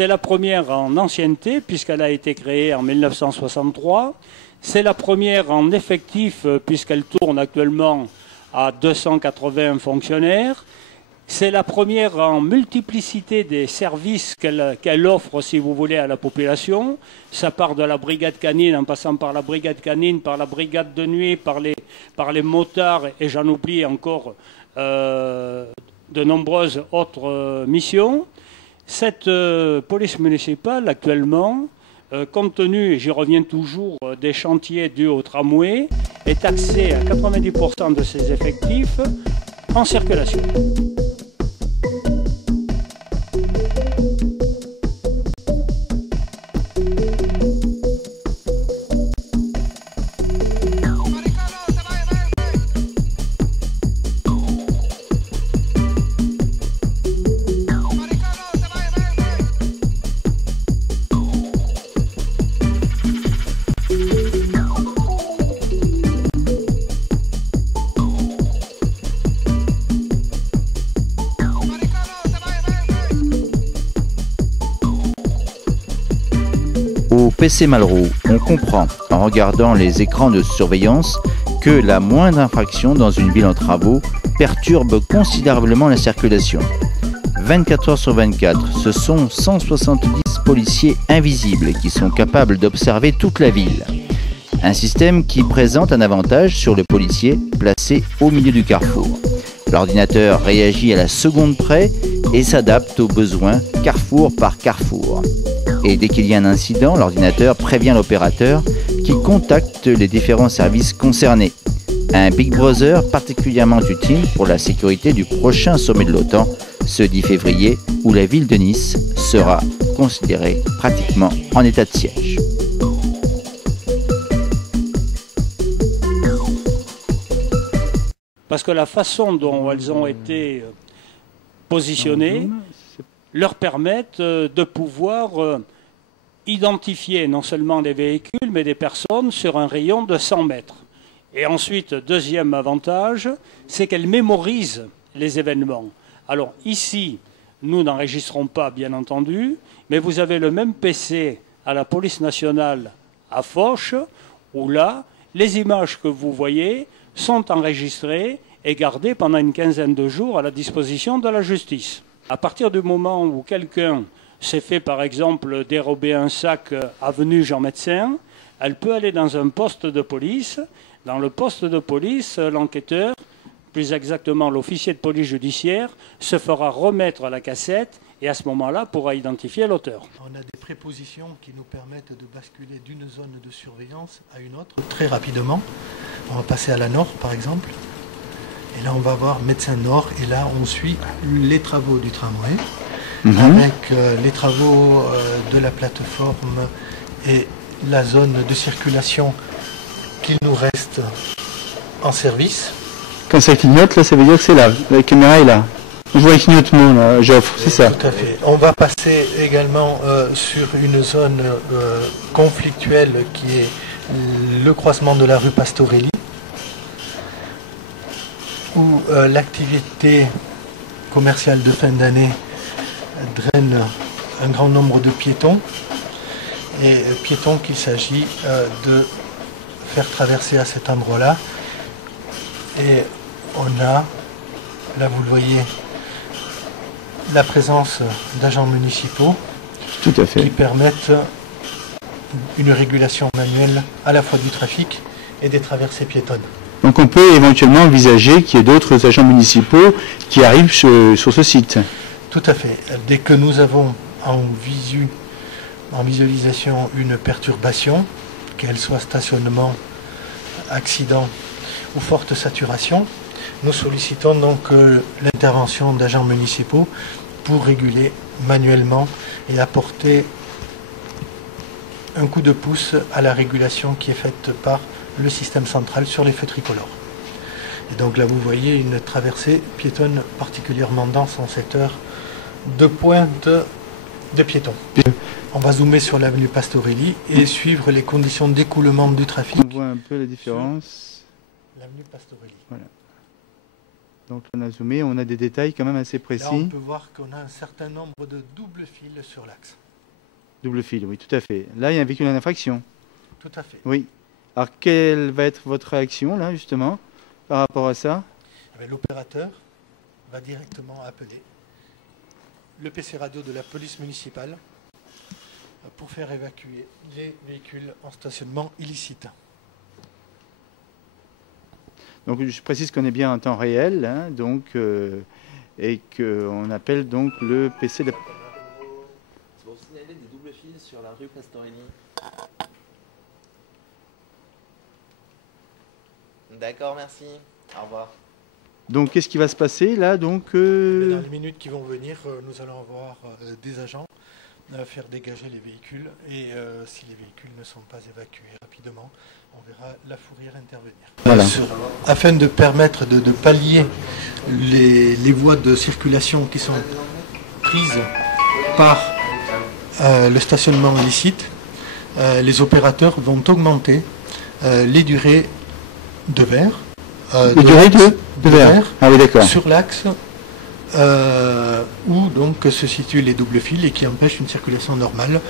C'est la première en ancienneté, puisqu'elle a été créée en 1963. C'est la première en effectif, puisqu'elle tourne actuellement à 280 fonctionnaires. C'est la première en multiplicité des services qu'elle offre, si vous voulez, à la population. Ça part de la brigade canine, en passant par la brigade canine, par la brigade de nuit, par les motards, et j'en oublie encore de nombreuses autres missions. Cette police municipale, actuellement, compte tenu, j'y reviens toujours, des chantiers dus au tramway, est axée à 90% de ses effectifs en circulation. Au PC Malraux, on comprend, en regardant les écrans de surveillance, que la moindre infraction dans une ville en travaux perturbe considérablement la circulation. 24 heures sur 24, ce sont 170 policiers invisibles qui sont capables d'observer toute la ville. Un système qui présente un avantage sur le policier placé au milieu du carrefour. L'ordinateur réagit à la seconde près et s'adapte aux besoins carrefour par carrefour. Et dès qu'il y a un incident, l'ordinateur prévient l'opérateur qui contacte les différents services concernés. Un Big Brother particulièrement utile pour la sécurité du prochain sommet de l'OTAN, ce 10 février, où la ville de Nice sera considérée pratiquement en état de siège. Parce que la façon dont elles ont été positionnées leur permettent de pouvoir identifier non seulement des véhicules, mais des personnes sur un rayon de 100 mètres. Et ensuite, deuxième avantage, c'est qu'elles mémorisent les événements. Alors ici, nous n'enregistrons pas, bien entendu, mais vous avez le même PC à la police nationale à Foch, où là, les images que vous voyez sont enregistrées et gardées pendant une quinzaine de jours à la disposition de la justice. À partir du moment où quelqu'un s'est fait, par exemple, dérober un sac avenue Jean Médecin, elle peut aller dans un poste de police. Dans le poste de police, l'enquêteur, plus exactement l'officier de police judiciaire, se fera remettre la cassette et à ce moment-là pourra identifier l'auteur. On a des prépositions qui nous permettent de basculer d'une zone de surveillance à une autre très rapidement. On va passer à la nord, par exemple. Et là, on va voir médecin nord. Et là, on suit les travaux du tramway, avec les travaux de la plateforme et la zone de circulation qui nous reste en service. Quand ça clignote, là, ça veut dire que c'est là. La caméra est là. On voit un clignotement, là, j'offre, c'est ça. Tout à fait. On va passer également sur une zone conflictuelle qui est le croisement de la rue Pastorelli, où l'activité commerciale de fin d'année draine un grand nombre de piétons, et piétons qu'il s'agit de faire traverser à cet endroit-là. Et on a, là vous le voyez, la présence d'agents municipaux Tout à fait. qui permettent une régulation manuelle à la fois du trafic et des traversées piétonnes. Donc on peut éventuellement envisager qu'il y ait d'autres agents municipaux qui arrivent sur ce site. Tout à fait. Dès que nous avons en visualisation une perturbation, qu'elle soit stationnement, accident ou forte saturation, nous sollicitons donc l'intervention d'agents municipaux pour réguler manuellement et apporter un coup de pouce à la régulation qui est faite par le système central sur les feux tricolores. Et donc là vous voyez une traversée piétonne particulièrement dense en cette heure de pointe de piétons. On va zoomer sur l'avenue Pastorelli et suivre les conditions d'écoulement du trafic. On voit un peu la différence. L'avenue Pastorelli. Voilà. Donc on a zoomé, on a des détails quand même assez précis. Là on peut voir qu'on a un certain nombre de doubles fils sur l'axe. Double fil, oui, tout à fait. Là, il y a un véhicule en infraction. Tout à fait. Oui. Alors, quelle va être votre réaction, là, justement, par rapport à ça? L'opérateur va directement appeler le PC radio de la police municipale pour faire évacuer les véhicules en stationnement illicite. Donc, je précise qu'on est bien en temps réel, hein, donc, et qu'on appelle donc le PC de... C'est pour signaler des doubles fils sur la rue Pastorini. D'accord, merci. Au revoir. Donc, qu'est-ce qui va se passer, là, donc Dans les minutes qui vont venir, nous allons avoir des agents faire dégager les véhicules et si les véhicules ne sont pas évacués rapidement, on verra la fourrière intervenir. Voilà. Afin de permettre de pallier les voies de circulation qui sont prises par le stationnement illicite, les opérateurs vont augmenter les durées de verre. Les durées de verre. Ah oui, d'accord. Sur l'axe où donc se situent les doubles fils et qui empêchent une circulation normale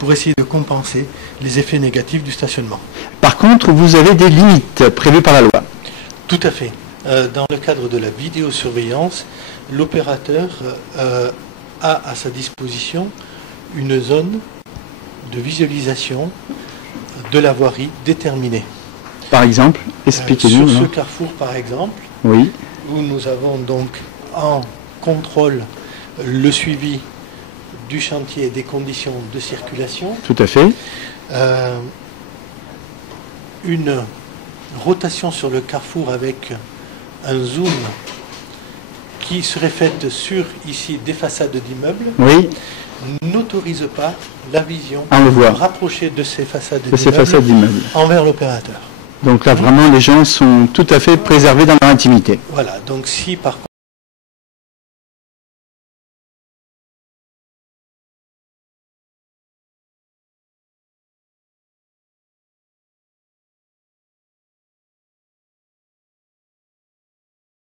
pour essayer de compenser les effets négatifs du stationnement. Par contre, vous avez des limites prévues par la loi. Tout à fait. Dans le cadre de la vidéosurveillance, l'opérateur a à sa disposition une zone de visualisation de la voirie déterminée. Par exemple, expliquez-nous. Sur ce carrefour, par exemple, oui, où nous avons donc en contrôle le suivi du chantier et des conditions de circulation. Tout à fait. Une rotation sur le carrefour avec un zoom qui serait faite sur ici des façades d'immeubles, oui, n'autorise pas la vision rapprochée de ces façades d'immeubles envers l'opérateur. Donc là, vraiment, les gens sont tout à fait préservés dans leur intimité. Voilà, donc si par